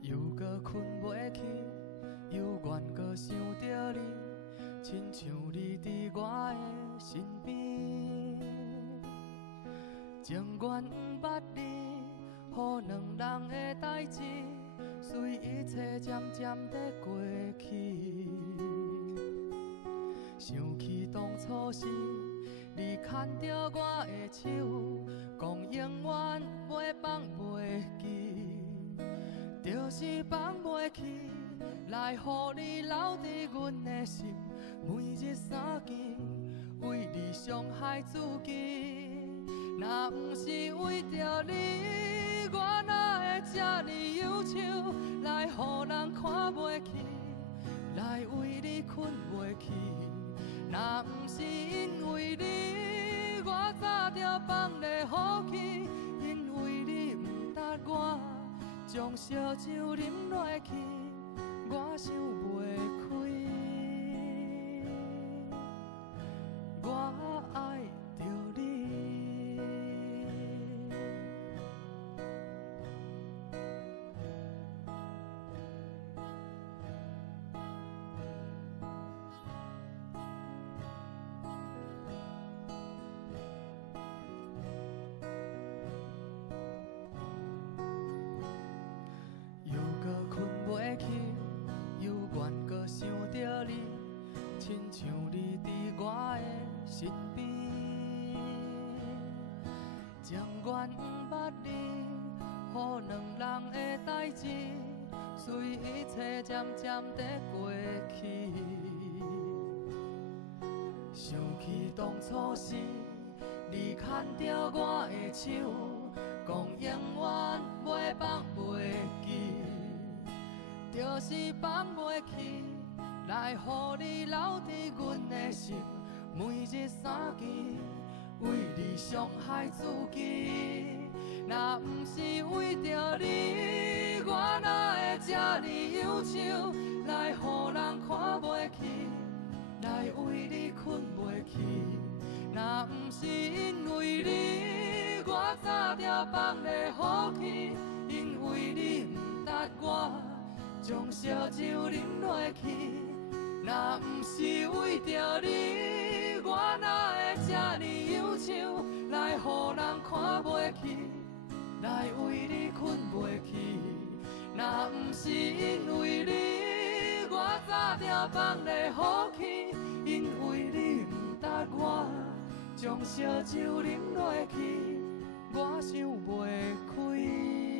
又搁困袂去，又愿搁想着你，亲像你伫我的身边。情愿不捌你，予两人的代志，随一切渐渐地过去。想起当初时，你牵着我的手，讲永远袂放袂记。就是放袂去，来予你留伫阮的心，每日三更为你伤害自己。若不是为着你，我哪会这呢忧愁？来予人看袂起，来为你困袂去。若不是因为你，我早就放咧予去，因为你不答我。将烧酒啉落去，我想袂开。我爱着你，搁困袂去，又愿搁想着你，亲像你伫我的身边。情愿不捌你，予两人的代志，随一切渐渐地过去。想起当初时，你牵着我的手，讲永远袂放袂记。就是放袂去，来予你留伫阮的心，每日三更为你伤害自己。若不是为着你，我哪会这呢忧愁？来予人看袂起，来为你困袂去。若不是因为你，我早就放咧予去，因为你不答我。将烧酒啉落去，若不是为着你，我哪会这呢忧愁？来予人看袂起，来为你困袂去。若不是因为你，我早就放咧予去，因为你不答我。将烧酒啉落去，我想袂开。